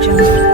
Jungle.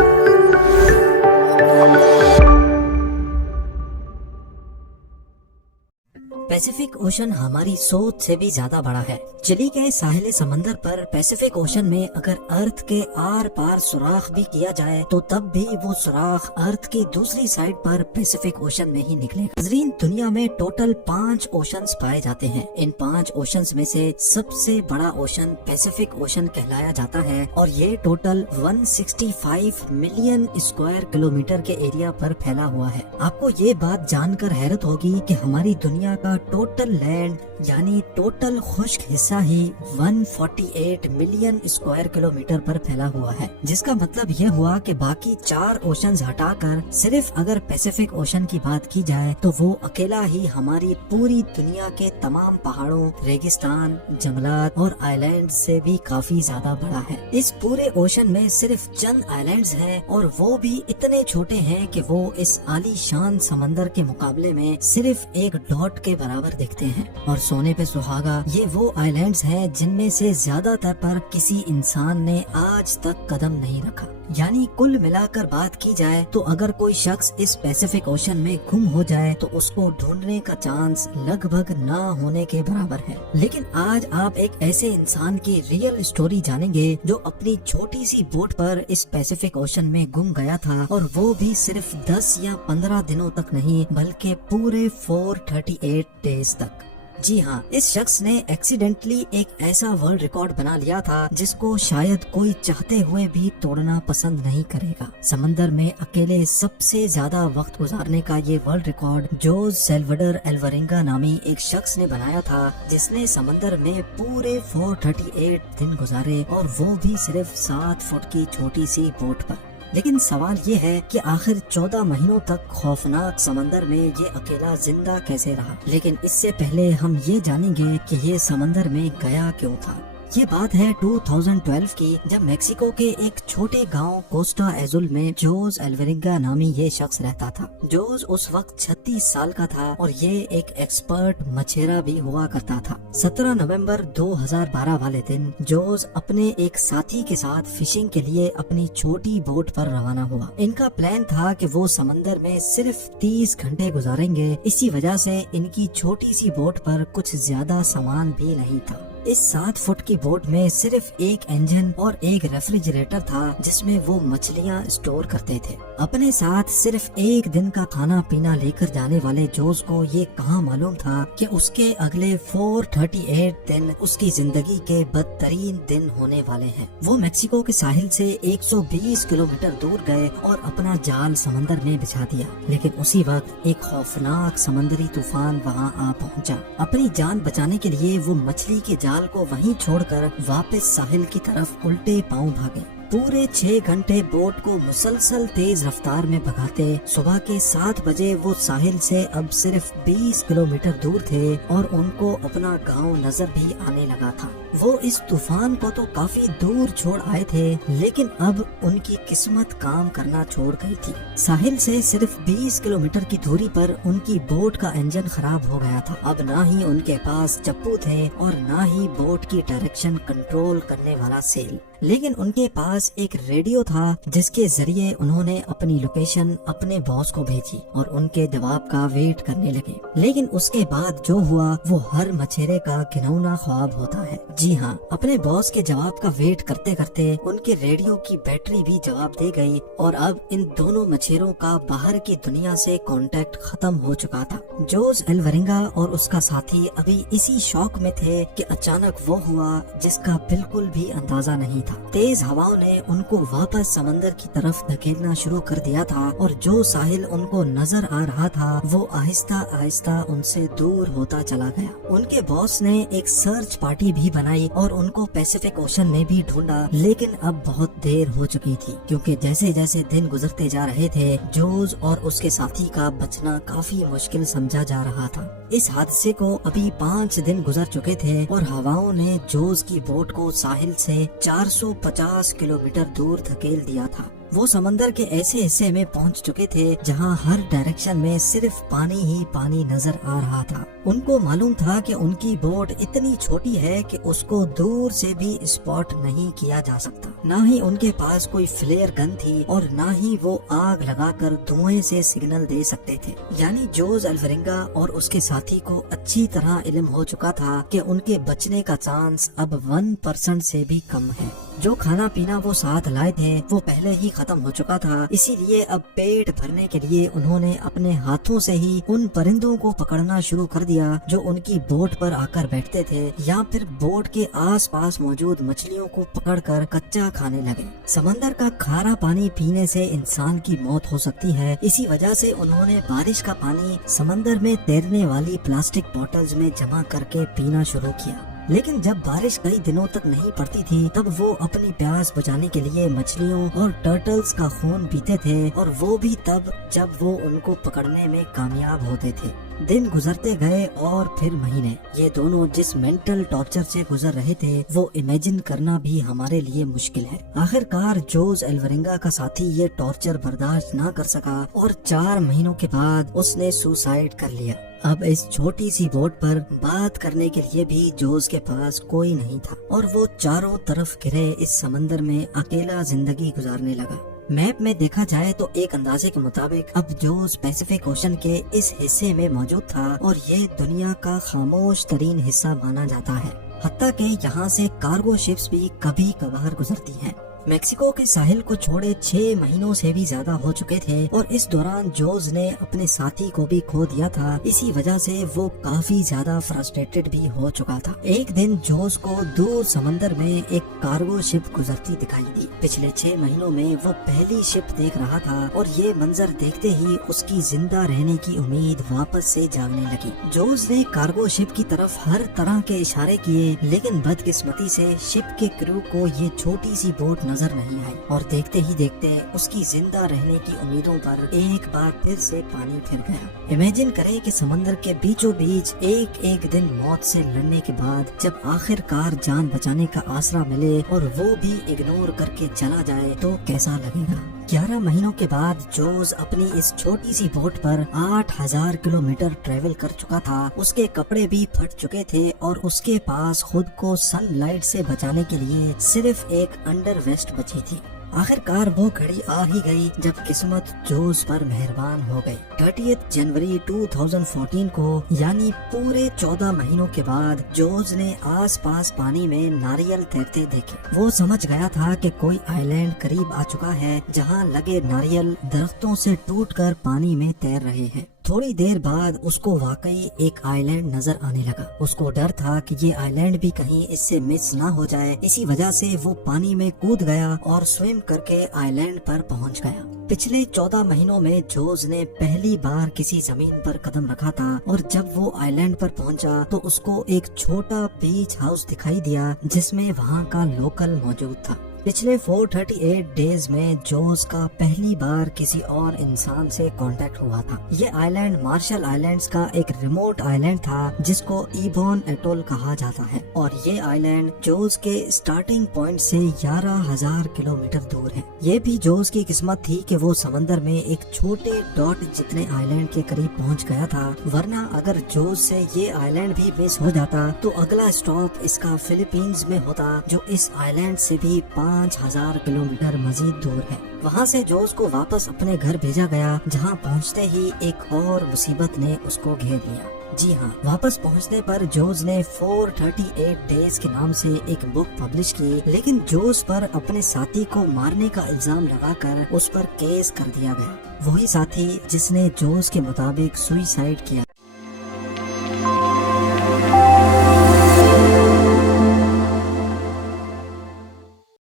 Pacific ocean हमारी सोच से भी ज्यादा बड़ा है। चिली के साहिल समंदर पर पैसिफिक ओशन में अगर अर्थ के आर पार सुराख भी किया जाए तो तब भी वो सुराख अर्थ की दूसरी साइड पर पैसिफिक ओशन में ही निकलेगा। नज़रीन, दुनिया में टोटल 5 ओशंस पाए जाते हैं। इन 5 ओशंस में से सबसे बड़ा ओशन पैसिफिक ओशन कहलाया जाता है और ये टोटल 165 मिलियन स्क्वायर किलोमीटर के एरिया पर फैला हुआ है। आपको ये बात जानकर हैरत होगी कि हमारी दुनिया का टोटल लैंड यानी टोटल खुश्क हिस्सा ही 148 मिलियन स्क्वायर किलोमीटर पर फैला हुआ है, जिसका मतलब यह हुआ कि बाकी 4 ओशंस हटाकर सिर्फ अगर पैसिफिक ओशन की बात की जाए तो वो अकेला ही हमारी पूरी दुनिया के तमाम पहाड़ों, रेगिस्तान, जंगलात और आइलैंड से भी काफी ज्यादा बड़ा है। इस पूरे ओशन में सिर्फ चंद आइलैंड्स हैं और वो भी इतने छोटे हैं कि वो इस आलीशान समंदर के मुकाबले में सिर्फ एक डॉट के बराबर दिखते हैं। और सोने पे सुहागा, ये वो आइलैंड्स हैं जिनमें से ज्यादातर पर किसी इंसान ने आज तक कदम नहीं रखा। यानी कुल मिलाकर बात की जाए तो अगर कोई शख्स इस पैसिफिक ओशन में गुम हो जाए तो उसको ढूंढने का चांस लगभग ना होने के बराबर है। लेकिन आज आप एक ऐसे इंसान की रियल स्टोरी जानेंगे जो अपनी छोटी सी बोट पर इस पैसिफिक ओशन में गुम गया था, और वो भी सिर्फ 10 या 15 दिनों तक नहीं बल्कि पूरे 438 डेज तक। जी हाँ, इस शख्स ने एक्सीडेंटली एक ऐसा वर्ल्ड रिकॉर्ड बना लिया था जिसको शायद कोई चाहते हुए भी तोड़ना पसंद नहीं करेगा। समंदर में अकेले सबसे ज्यादा वक्त गुजारने का ये वर्ल्ड रिकॉर्ड जोज सेल्वडर एल्वरिंगा नामी एक शख्स ने बनाया था, जिसने समंदर में पूरे 438 दिन गुजारे और वो भी सिर्फ 7 फुट की छोटी सी बोट पर। लेकिन सवाल ये है कि आखिर 14 महीनों तक खौफनाक समंदर में ये अकेला जिंदा कैसे रहा। लेकिन इससे पहले हम ये जानेंगे कि ये समंदर में गया क्यों था। ये बात है 2012 की, जब मेक्सिको के एक छोटे गांव कोस्टा एजुल में जोज एल्वरिंगा नामी ये शख्स रहता था। जोज उस वक्त 36 साल का था और ये एक एक्सपर्ट मछेरा भी हुआ करता था। 17 नवंबर 2012 वाले दिन जोज अपने एक साथी के साथ फिशिंग के लिए अपनी छोटी बोट पर रवाना हुआ। इनका प्लान था कि वो समंदर में सिर्फ 30 घंटे गुजारेंगे। इसी वजह से इनकी छोटी सी बोट पर कुछ ज्यादा सामान भी नहीं था। इस 7 फुट की बोट में सिर्फ एक इंजन और एक रेफ्रिजरेटर था जिसमें वो मछलियाँ स्टोर करते थे। अपने साथ सिर्फ एक दिन का खाना पीना लेकर जाने वाले जोज को ये कहाँ मालूम था कि उसके अगले 438 दिन उसकी जिंदगी के बदतरीन दिन होने वाले हैं। वो मेक्सिको के साहिल से 120 किलोमीटर दूर गए और अपना जाल समंदर में बिछा दिया। लेकिन उसी वक्त एक खौफनाक समंदरी तूफान वहाँ आ पहुँचा। अपनी जान बचाने के लिए वो मछली के जाल को वहीं छोड़कर वापस साहिल की तरफ उल्टे पांव भागे। पूरे 6 घंटे बोट को मुसलसल तेज रफ्तार में भगाते सुबह के 7 बजे वो साहिल से अब सिर्फ 20 किलोमीटर दूर थे और उनको अपना गांव नजर भी आने लगा था। वो इस तूफान को तो काफी दूर छोड़ आए थे, लेकिन अब उनकी किस्मत काम करना छोड़ गई थी। साहिल से सिर्फ 20 किलोमीटर की दूरी पर उनकी बोट का इंजन खराब हो गया था। अब ना ही उनके पास चप्पू थे और ना ही बोट की डायरेक्शन कंट्रोल करने वाला सेल, लेकिन उनके पास एक रेडियो था जिसके जरिए उन्होंने अपनी लोकेशन अपने बॉस को भेजी और उनके जवाब का वेट करने लगे। लेकिन उसके बाद जो हुआ वो हर मछेरे का घिनौना ख्वाब होता है। जी हाँ, अपने बॉस के जवाब का वेट करते करते उनके रेडियो की बैटरी भी जवाब दे गई और अब इन दोनों मछेरों का बाहर की दुनिया से कांटेक्ट खत्म हो चुका था। जोज एल्वरिंगा और उसका साथी अभी इसी शौक में थे कि अचानक वो हुआ जिसका बिल्कुल भी अंदाजा नहीं था। तेज हवाओं ने उनको वापस समंदर की तरफ धकेलना शुरू कर दिया था और जो साहिल उनको नजर आ रहा था वो आहिस्ता आहिस्ता उनसे दूर होता चला गया। उनके बॉस ने एक सर्च पार्टी भी बनाई और उनको पैसिफिक ओशन में भी ढूंढा, लेकिन अब बहुत देर हो चुकी थी क्योंकि जैसे जैसे दिन गुजरते जा रहे थे जोज और उसके साथी का बचना काफी मुश्किल समझा जा रहा था। इस हादसे को अभी 5 दिन गुजर चुके थे और हवाओं ने जोज की बोट को साहिल से 450 किलोमीटर दूर धकेल दिया था। وہ سمندر کے ایسے حصے میں پہنچ چکے تھے جہاں ہر ڈائریکشن میں صرف پانی ہی پانی نظر آ رہا تھا۔ ان کو معلوم تھا کہ ان کی بوٹ اتنی چھوٹی ہے کہ اس کو دور سے بھی اسپاٹ نہیں کیا جا سکتا، نہ ہی ان کے پاس کوئی فلیئر گن تھی اور نہ ہی وہ آگ لگا کر دھوئیں سے سگنل دے سکتے تھے۔ یعنی جوز الورنگا اور اس کے ساتھی کو اچھی طرح علم ہو چکا تھا کہ ان کے بچنے کا چانس اب 1% سے بھی کم ہے۔ جو کھانا پینا وہ ساتھ لائے تھے وہ پہلے ہی ختم ہو چکا تھا، اسی لیے اب پیٹ بھرنے کے لیے انہوں نے اپنے ہاتھوں سے ہی ان پرندوں کو پکڑنا شروع کر دیا جو ان کی بوٹ پر آ کر بیٹھتے تھے، یا پھر بوٹ کے آس پاس موجود مچھلیوں کو پکڑ کر کچا کھانے لگے۔ سمندر کا کھارا پانی پینے سے انسان کی موت ہو سکتی ہے، اسی وجہ سے انہوں نے بارش کا پانی سمندر میں تیرنے والی پلاسٹک بوٹلز میں جمع کر کے پینا شروع کیا۔ لیکن جب بارش کئی دنوں تک نہیں پڑتی تھی تب وہ اپنی پیاس بجھانے کے لیے مچھلیوں اور ٹرٹلز کا خون پیتے تھے، اور وہ بھی تب جب وہ ان کو پکڑنے میں کامیاب ہوتے تھے۔ دن گزرتے گئے اور پھر مہینے، یہ دونوں جس مینٹل ٹارچر سے گزر رہے تھے وہ امیجن کرنا بھی ہمارے لیے مشکل ہے۔ آخر کار جوز الورنگا کا ساتھی یہ ٹارچر برداشت نہ کر سکا اور 4 مہینوں کے بعد اس نے سوسائڈ کر لیا۔ اب اس چھوٹی سی بوٹ پر بات کرنے کے لیے بھی جوز کے پاس کوئی نہیں تھا، اور وہ چاروں طرف گھرے اس سمندر میں اکیلا زندگی گزارنے لگا۔ میپ میں دیکھا جائے تو ایک اندازے کے مطابق اب جوز پیسیفک اوشن کے اس حصے میں موجود تھا، اور یہ دنیا کا خاموش ترین حصہ مانا جاتا ہے، حتیٰ کہ یہاں سے کارگو شپس بھی کبھی کبھار گزرتی ہیں۔ میکسیکو کے ساحل کو چھوڑے 6 مہینوں سے بھی زیادہ ہو چکے تھے، اور اس دوران جوز نے اپنے ساتھی کو بھی کھو دیا تھا، اسی وجہ سے وہ کافی زیادہ فرسٹریٹڈ بھی ہو چکا تھا۔ ایک دن جوز کو دور سمندر میں ایک کارگو شپ گزرتی دکھائی دی۔ پچھلے 6 مہینوں میں وہ پہلی شپ دیکھ رہا تھا، اور یہ منظر دیکھتے ہی اس کی زندہ رہنے کی امید واپس سے جاگنے لگی۔ جوز نے کارگو شپ کی طرف ہر طرح کے اشارے کیے، لیکن بدقسمتی سے شپ کے کرو کو یہ چھوٹی سی بوٹ نظر نہیں آئی، اور دیکھتے ہی دیکھتے اس کی زندہ رہنے کی امیدوں پر ایک بار پھر سے پانی پھر گیا۔ امیجن کریں کہ سمندر کے بیچوں بیچ ایک دن موت سے لڑنے کے بعد جب آخر کار جان بچانے کا آسرا ملے اور وہ بھی اگنور کر کے چلا جائے تو کیسا لگے گا۔ 11 مہینوں کے بعد جوز اپنی اس چھوٹی سی بوٹ پر 8000 کلومیٹر ٹریول کر چکا تھا۔ اس کے کپڑے بھی پھٹ چکے تھے، اور اس کے پاس خود کو سن لائٹ سے بچانے کے لیے صرف ایک انڈر ویسٹ بچی تھی۔ آخر کار وہ گھڑی آ ہی گئی جب قسمت جوز پر مہربان ہو گئی۔ 30 جنوری 2014 کو، یعنی پورے 14 مہینوں کے بعد، جوز نے آس پاس پانی میں ناریل تیرتے دیکھے۔ وہ سمجھ گیا تھا کہ کوئی آئی لینڈ قریب آ چکا ہے جہاں لگے ناریل درختوں سے ٹوٹ کر پانی میں تیر رہے ہیں۔ تھوڑی دیر بعد اس کو واقعی ایک آئی لینڈ نظر آنے لگا۔ اس کو ڈر تھا کہ یہ آئی لینڈ بھی کہیں اس سے مس نہ ہو جائے، اسی وجہ سے وہ پانی میں کود گیا اور سوئم کر کے آئی لینڈ پر پہنچ گیا۔ پچھلے 14 مہینوں میں جوز نے پہلی بار کسی زمین پر قدم رکھا تھا، اور جب وہ آئی لینڈ پر پہنچا تو اس کو ایک چھوٹا بیچ ہاؤس دکھائی دیا جس میں وہاں کا لوکل موجود تھا۔ پچھلے 438 ڈیز میں جوز کا پہلی بار کسی اور انسان سے کانٹیکٹ ہوا تھا۔ یہ آئی لینڈ مارشل آئی لینڈز کا ایک ریموٹ آئی لینڈ تھا جس کو ایبون ایٹول کہا جاتا ہے، اور یہ آئی لینڈ جوز کے سٹارٹنگ پوائنٹ سے 11000 کلومیٹر دور ہے۔ یہ بھی جوز کی قسمت تھی کہ وہ سمندر میں ایک چھوٹے ڈاٹ جتنے آئی لینڈ کے قریب پہنچ گیا تھا، ورنہ اگر جوز سے یہ آئی لینڈ بھی مس ہو جاتا تو اگلا اسٹاپ اس کا فلپینز میں ہوتا، جو اس آئی لینڈ سے بھی 5000 کلومیٹر مزید دور ہے۔ وہاں سے جوز کو واپس اپنے گھر بھیجا گیا، جہاں پہنچتے ہی ایک اور مصیبت نے اس کو گھیر لیا۔ جی ہاں، واپس پہنچنے پر جوز نے 438 ڈیز کے نام سے ایک بک پبلش کی، لیکن جوز پر اپنے ساتھی کو مارنے کا الزام لگا کر اس پر کیس کر دیا گیا۔ وہی ساتھی جس نے جوز کے مطابق سوئسائڈ کیا۔